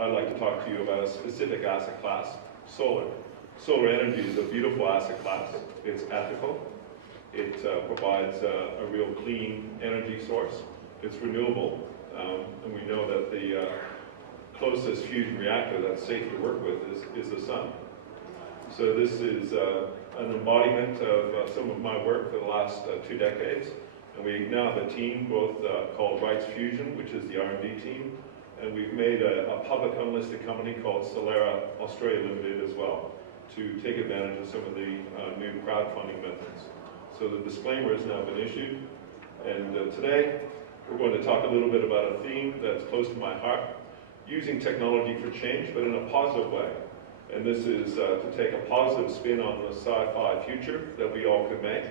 I'd like to talk to you about a specific asset class, solar. Solar energy is a beautiful asset class. It's ethical. It provides a real clean energy source. It's renewable, and we know that the closest fusion reactor that's safe to work with is the sun. So this is an embodiment of some of my work for the last 2 decades. And we now have a team both called RightsFusion, which is the R&D team, and we've made a public unlisted company called SOLARA Australia Limited as well to take advantage of some of the new crowdfunding methods. So the disclaimer has now been issued, and today we're going to talk a little bit about a theme that's close to my heart, using technology for change, but in a positive way. And this is to take a positive spin on the sci-fi future that we all could make.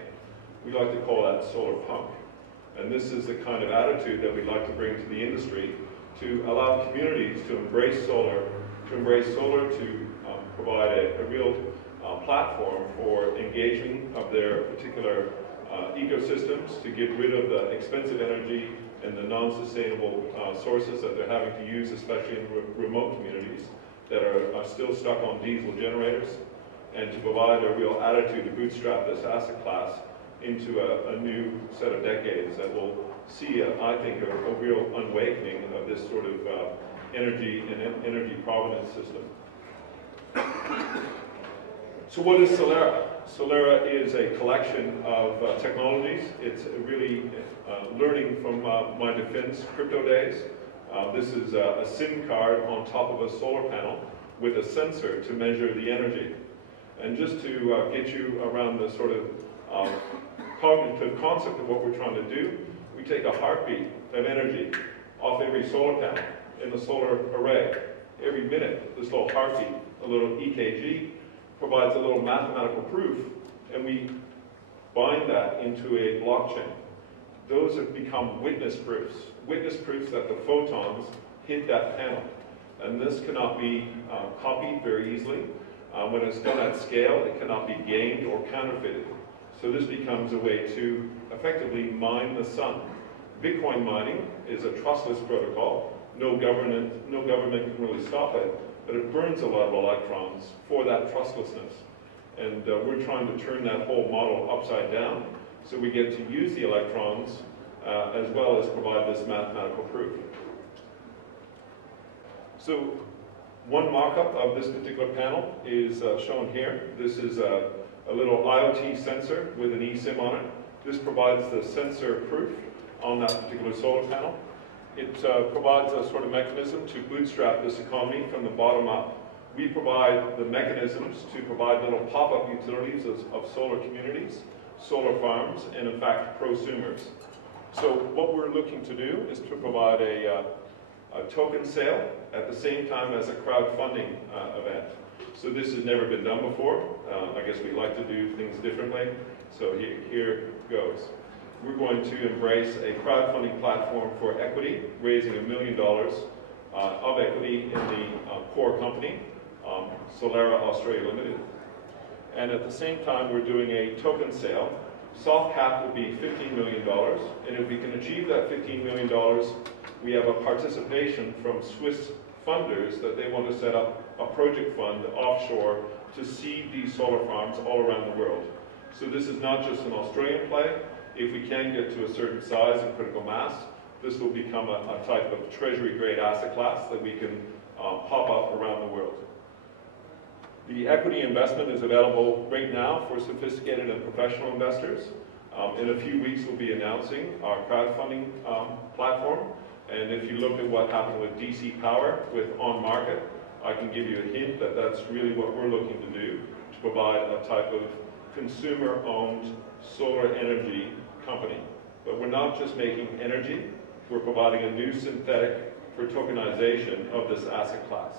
We like to call that solar punk. And this is the kind of attitude that we'd like to bring to the industry to allow communities to embrace solar, to provide a real platform for engagement of their particular ecosystems, to get rid of the expensive energy and the non-sustainable sources that they're having to use, especially in remote communities that are still stuck on diesel generators, and to provide a real attitude to bootstrap this asset class into a new set of decades that will see, I think, a real awakening of this sort of energy and energy provenance system. So what is SOLARA? SOLARA is a collection of technologies. It's really learning from my defense crypto days. This is a SIM card on top of a solar panel with a sensor to measure the energy. And just to get you around the sort of cognitive concept of what we're trying to do, we take a heartbeat of energy off every solar panel in the solar array. Every minute, this little heartbeat, a little EKG, provides a little mathematical proof, and we bind that into a blockchain. Those have become witness proofs that the photons hit that panel. And this cannot be copied very easily. When it's done at scale, it cannot be gamed or counterfeited. So this becomes a way to effectively mine the sun. Bitcoin mining is a trustless protocol. No government can really stop it, but it burns a lot of electrons for that trustlessness. And we're trying to turn that whole model upside down so we get to use the electrons as well as provide this mathematical proof. So one mock-up of this particular panel is shown here. This is a little IoT sensor with an eSIM on it. This provides the sensor proof on that particular solar panel. It provides a sort of mechanism to bootstrap this economy from the bottom up. We provide the mechanisms to provide little pop-up utilities of solar communities, solar farms, and in fact, prosumers. So what we're looking to do is to provide a token sale at the same time as a crowdfunding event. So this has never been done before. I guess we like to do things differently. So here goes. We're going to embrace a crowdfunding platform for equity, raising $1 million of equity in the core company, SOLARA Australia Limited. And at the same time, we're doing a token sale. Soft cap would be $15 million, and if we can achieve that $15 million, we have a participation from Swiss funders that they want to set up a project fund offshore to seed these solar farms all around the world. So this is not just an Australian play. If we can get to a certain size and critical mass, this will become a type of treasury-grade asset class that we can pop up around the world. The equity investment is available right now for sophisticated and professional investors. In a few weeks, we'll be announcing our crowdfunding platform. And if you look at what happened with DC Power, with on-market, I can give you a hint that that's really what we're looking to do, to provide a type of consumer-owned solar energy company. But we're not just making energy, we're providing a new synthetic for tokenization of this asset class.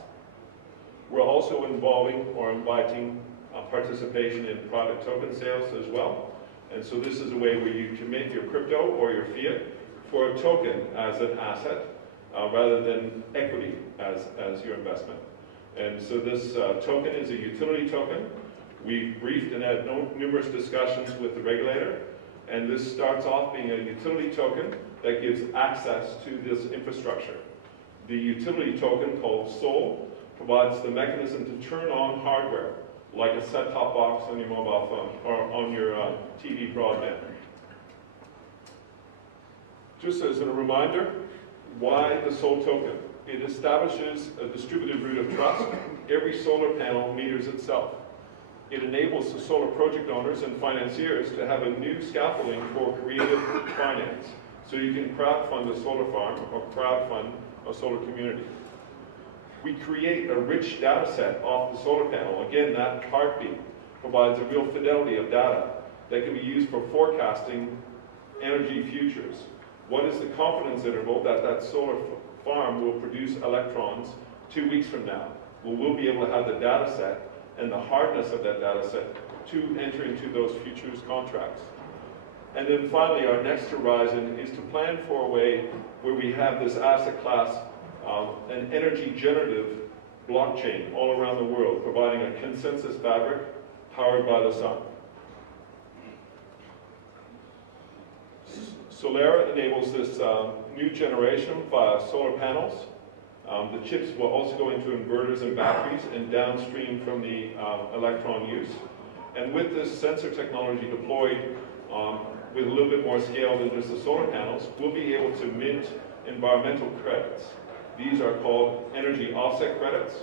We're also inviting participation in private token sales as well. And so this is a way where you commit your crypto or your fiat for a token as an asset rather than equity as your investment. And so this token is a utility token. We've briefed and had numerous discussions with the regulator, and this starts off being a utility token that gives access to this infrastructure. The utility token called SOL provides the mechanism to turn on hardware, like a set-top box on your mobile phone or on your TV broadband. Just as a reminder, why the SOL token? It establishes a distributed root of trust. Every solar panel meters itself. It enables the solar project owners and financiers to have a new scaffolding for creative finance. So you can crowdfund a solar farm or crowdfund a solar community. We create a rich data set off the solar panel. Again, that heartbeat provides a real fidelity of data that can be used for forecasting energy futures. What is the confidence interval that that solar farm will produce electrons 2 weeks from now? Well, we'll be able to have the data set and the hardness of that data set to enter into those futures contracts. And then finally, our next horizon is to plan for a way where we have this asset class, an energy generative blockchain all around the world, providing a consensus fabric powered by the sun. SOLARA enables this new generation via solar panels. The chips will also go into inverters and batteries and downstream from the electron use. And with this sensor technology deployed with a little bit more scale than just the solar panels, we'll be able to mint environmental credits. These are called energy offset credits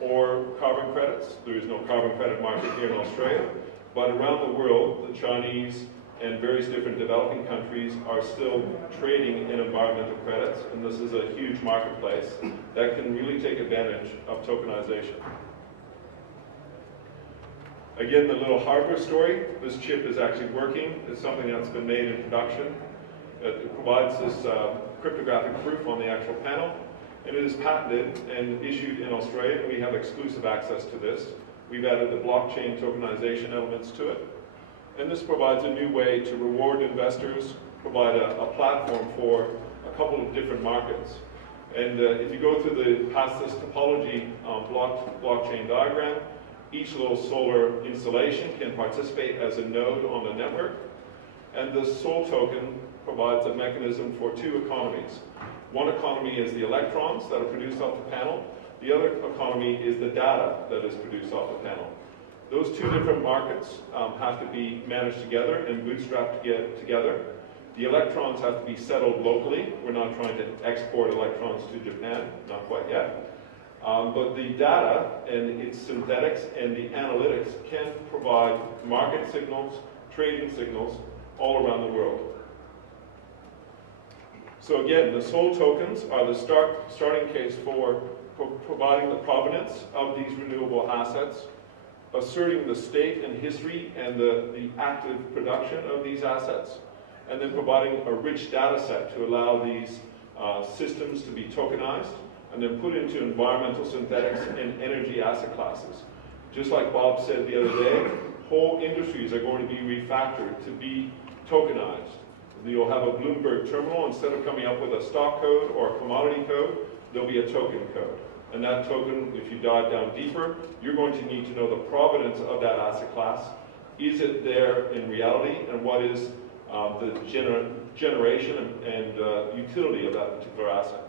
or carbon credits. There is no carbon credit market here in Australia, but around the world, the Chinese and various different developing countries are still trading in environmental credits, and this is a huge marketplace that can really take advantage of tokenization. Again, the little hardware story, this chip is actually working. It's something that's been made in production. It provides this cryptographic proof on the actual panel, and it is patented and issued in Australia, and we have exclusive access to this. We've added the blockchain tokenization elements to it. And this provides a new way to reward investors, provide a platform for a couple of different markets. And if you go through past this topology blockchain diagram, each little solar installation can participate as a node on the network. And the SOL token provides a mechanism for two economies. One economy is the electrons that are produced off the panel. The other economy is the data that is produced off the panel. Those two different markets have to be managed together and bootstrapped together. The electrons have to be settled locally. We're not trying to export electrons to Japan, not quite yet. But the data and its synthetics and the analytics can provide market signals, trading signals all around the world. So again, the SOL tokens are the starting case for providing the provenance of these renewable assets, asserting the state and history and the active production of these assets, and then providing a rich data set to allow these systems to be tokenized and then put into environmental synthetics and energy asset classes. Just like Bob said the other day, whole industries are going to be refactored to be tokenized. You'll have a Bloomberg terminal. Instead of coming up with a stock code or a commodity code, there'll be a token code. And that token, if you dive down deeper, you're going to need to know the provenance of that asset class. Is it there in reality? And what is the generation and utility of that particular asset?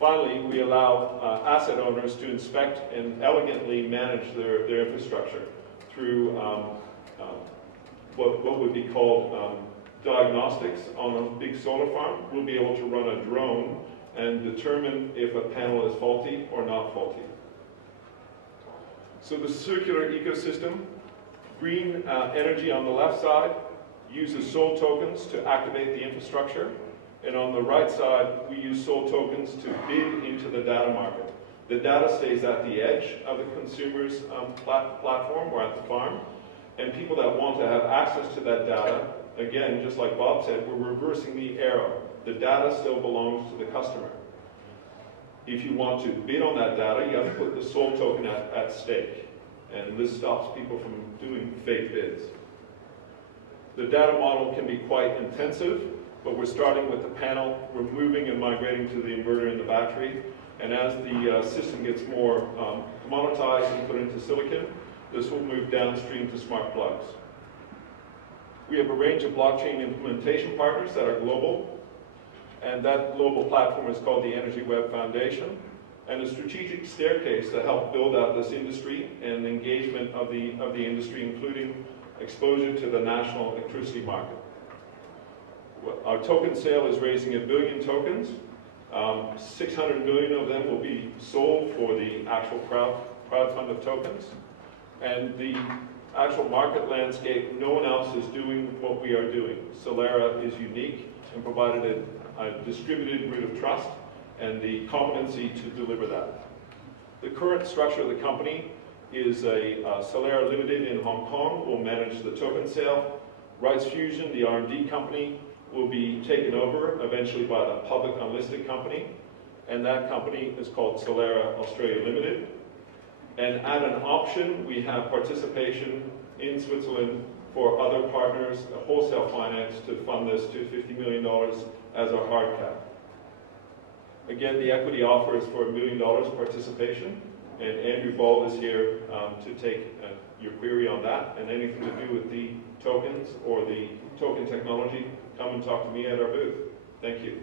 Finally, we allow asset owners to inspect and elegantly manage their infrastructure through what would be called diagnostics on a big solar farm. We'll be able to run a drone and determine if a panel is faulty or not faulty. So the circular ecosystem, green energy on the left side uses SOL tokens to activate the infrastructure, and on the right side we use SOL tokens to bid into the data market. The data stays at the edge of the consumer's platform or at the farm, and people that want to have access to that data, again, just like Bob said, we're reversing the arrow. The data still belongs to the customer. If you want to bid on that data, you have to put the SOL token at stake. And this stops people from doing fake bids. The data model can be quite intensive, but we're starting with the panel. We're moving and migrating to the inverter and the battery. And as the system gets more commoditized and put into silicon, this will move downstream to smart plugs. We have a range of blockchain implementation partners that are global. And that global platform is called the Energy Web Foundation, and a strategic staircase to help build out this industry and engagement of the industry, including exposure to the national electricity market. Our token sale is raising 1 billion tokens. 600 million of them will be sold for the actual crowdfund of tokens. And the actual market landscape, no one else is doing what we are doing. SOLARA is unique and provided a distributed root of trust and the competency to deliver that. The current structure of the company is a SOLARA Limited in Hong Kong will manage the token sale. RightsFusion, the R&D company, will be taken over eventually by the public unlisted company, and that company is called SOLARA Australia Limited. And at an option, we have participation in Switzerland for other partners, wholesale finance, to fund this to $50 million as our hard cap. Again, the equity offer is for $1 million participation, and Andrew Ball is here to take your query on that, and anything to do with the tokens or the token technology, come and talk to me at our booth. Thank you.